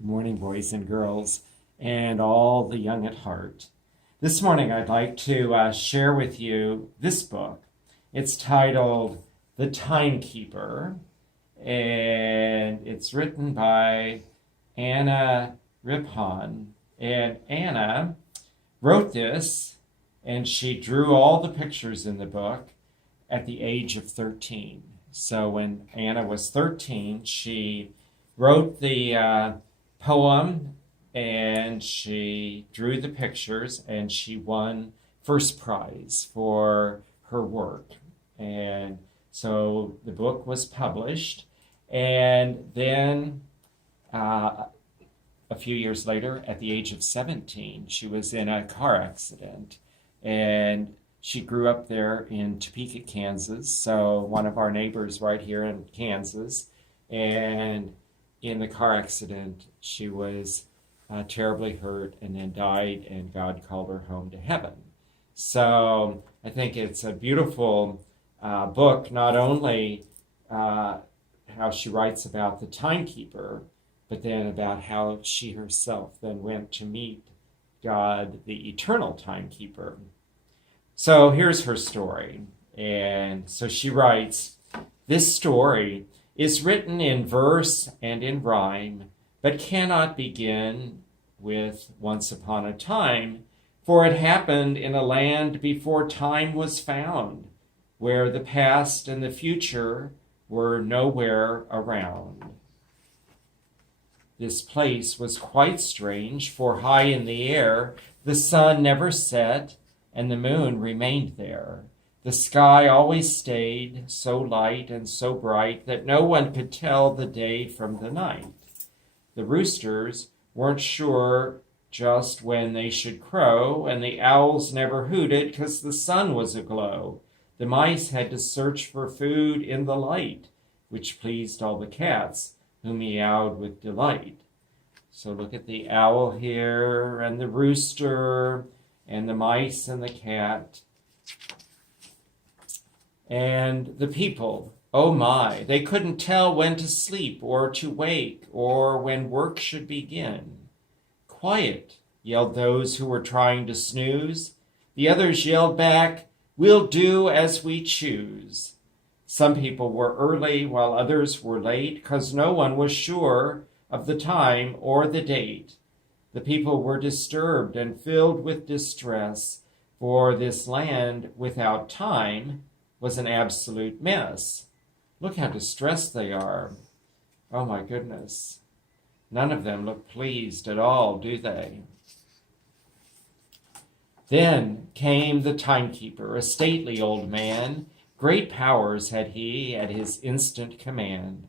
Good morning, boys and girls, and all the young at heart. This morning, I'd like to share with you this book. It's titled The Timekeeper, and it's written by Anna Rippon. And Anna wrote this, and she drew all the pictures in the book at the age of 13. So when Anna was 13, she wrote the poem and she drew the pictures and she won first prize for her work. And so the book was published, and then a few years later, at the age of 17, she was in a car accident, and she grew up there in Topeka, Kansas, so one of our neighbors right here in Kansas. And in the car accident, she was terribly hurt and then died, and God called her home to heaven. So I think it's a beautiful book, not only how she writes about the timekeeper, but then about how she herself then went to meet God, the eternal timekeeper. So here's her story. And so she writes, "This story is written in verse and in rhyme, but cannot begin with once upon a time, for it happened in a land before time was found, where the past and the future were nowhere around. This place was quite strange, for high in the air the sun never set, and the moon remained there. The sky always stayed so light and so bright that no one could tell the day from the night. The roosters weren't sure just when they should crow, and the owls never hooted 'cause the sun was aglow. The mice had to search for food in the light, which pleased all the cats, who meowed with delight." So look at the owl here, and the rooster, and the mice and the cat. And the people, oh my, they couldn't tell when to sleep or to wake, or when work should begin. "Quiet," yelled those who were trying to snooze. The others yelled back, "We'll do as we choose." Some people were early while others were late, 'cause no one was sure of the time or the date. The people were disturbed and filled with distress, for this land without time was an absolute mess. Look how distressed they are. Oh my goodness. None of them look pleased at all, do they? Then came the timekeeper, a stately old man. Great powers had he at his instant command.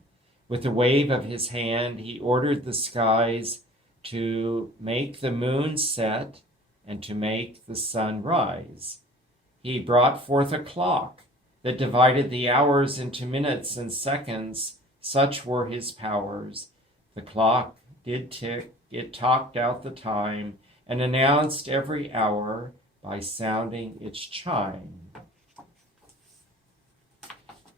With a wave of his hand, he ordered the skies to make the moon set and to make the sun rise. He brought forth a clock that divided the hours into minutes and seconds. Such were his powers. The clock did tick, it talked out the time, and announced every hour by sounding its chime.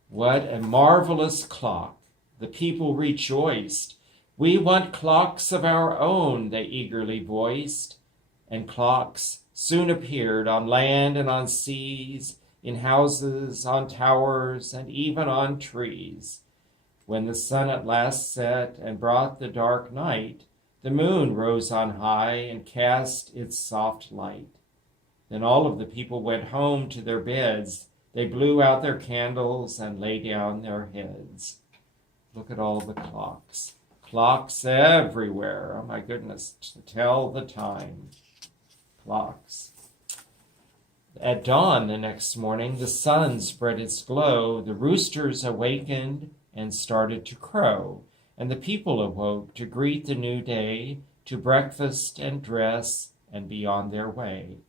What a marvelous clock! The people rejoiced. "We want clocks of our own," they eagerly voiced. And clocks soon appeared on land and on seas, in houses, on towers, and even on trees. When the sun at last set and brought the dark night, the moon rose on high and cast its soft light. Then all of the people went home to their beds. They blew out their candles and lay down their heads. Look at all the clocks. Clocks everywhere. Oh my goodness, to tell the time. Clocks. At dawn the next morning, the sun spread its glow. The roosters awakened and started to crow. And the people awoke to greet the new day, to breakfast and dress and be on their way.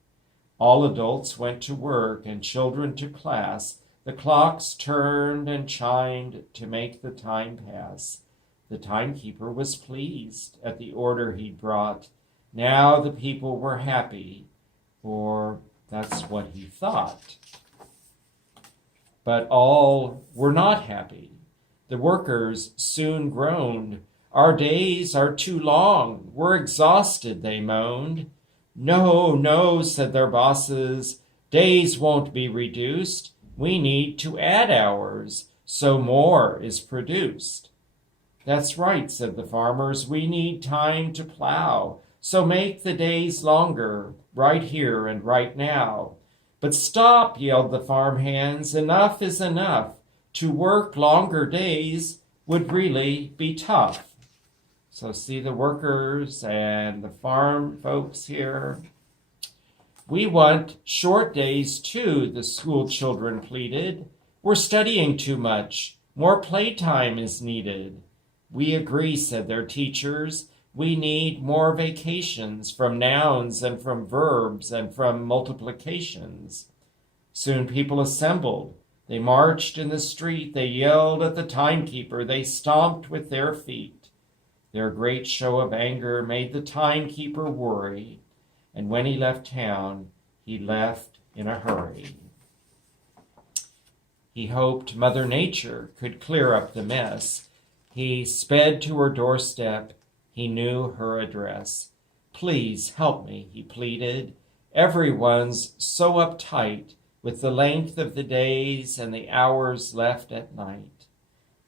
All adults went to work and children to class. The clocks turned and chimed to make the time pass. The timekeeper was pleased at the order he'd brought. Now the people were happy, or that's what he thought. But all were not happy. The workers soon groaned. Our days are too long. We're exhausted, they moaned. No, no, said their bosses. Days won't be reduced. We need to add hours so more is produced. That's right, said the farmers. We need time to plow. So make the days longer, right here and right now. But stop, yelled the farm hands. Enough is enough. To work longer days would really be tough. So see the workers and the farm folks here. We want short days too, the school children pleaded. We're studying too much. More playtime is needed. We agree, said their teachers. We need more vacations from nouns and from verbs and from multiplications. Soon people assembled. They marched in the street. They yelled at the timekeeper. They stomped with their feet. Their great show of anger made the timekeeper worry. And when he left town, he left in a hurry. He hoped Mother Nature could clear up the mess. He sped to her doorstep. He knew her address. Please help me, he pleaded. Everyone's so uptight with the length of the days and the hours left at night.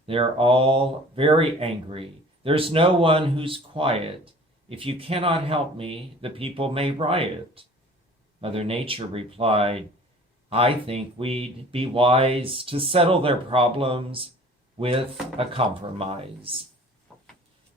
They're all very angry. There's no one who's quiet. If you cannot help me, the people may riot. Mother Nature replied, I think we'd be wise to settle their problems with a compromise.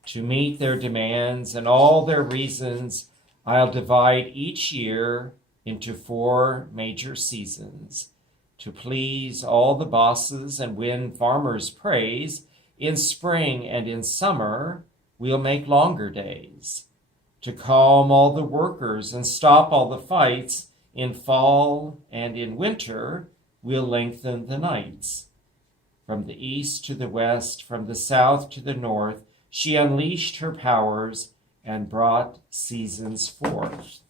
To meet their demands and all their reasons, I'll divide each year into 4 major seasons. To please all the bosses and win farmers' praise, in spring and in summer, we'll make longer days. To calm all the workers and stop all the fights, in fall and in winter, we'll lengthen the nights. From the east to the west, from the south to the north, she unleashed her powers and brought seasons forth.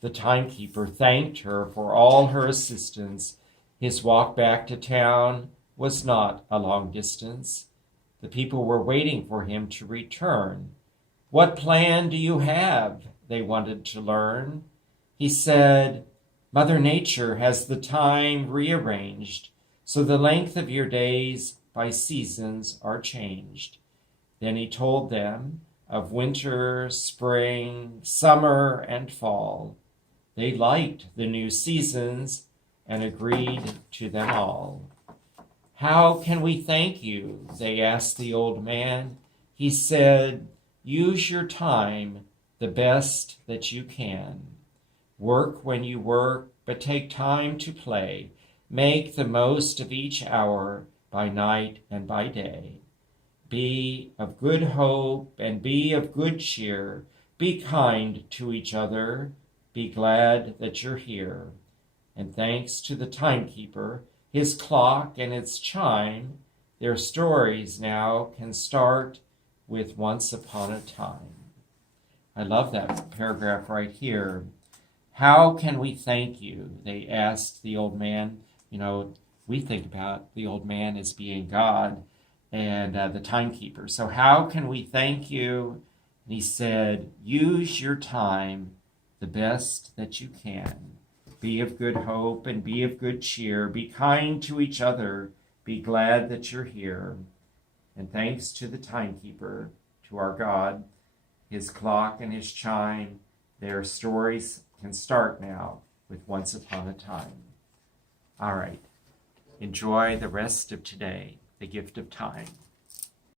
The timekeeper thanked her for all her assistance. His walk back to town was not a long distance. The people were waiting for him to return. What plan do you have? They wanted to learn. He said, Mother Nature has the time rearranged, so the length of your days by seasons are changed. Then he told them of winter, spring, summer, and fall. They liked the new seasons and agreed to them all. How can we thank you? They asked the old man. He said, use your time the best that you can. Work when you work, but take time to play. Make the most of each hour by night and by day. Be of good hope and be of good cheer. Be kind to each other. Be glad that you're here. And thanks to the timekeeper, his clock and its chime, their stories now can start with once upon a time. I love that paragraph right here. How can we thank you? They asked the old man. You know, we think about the old man as being God and the timekeeper. So how can we thank you? And he said, use your time the best that you can. Be of good hope and be of good cheer. Be kind to each other. Be glad that you're here. And thanks to the timekeeper, to our God, his clock and his chime, their stories can start now with once upon a time. All right. Enjoy the rest of today, the gift of time.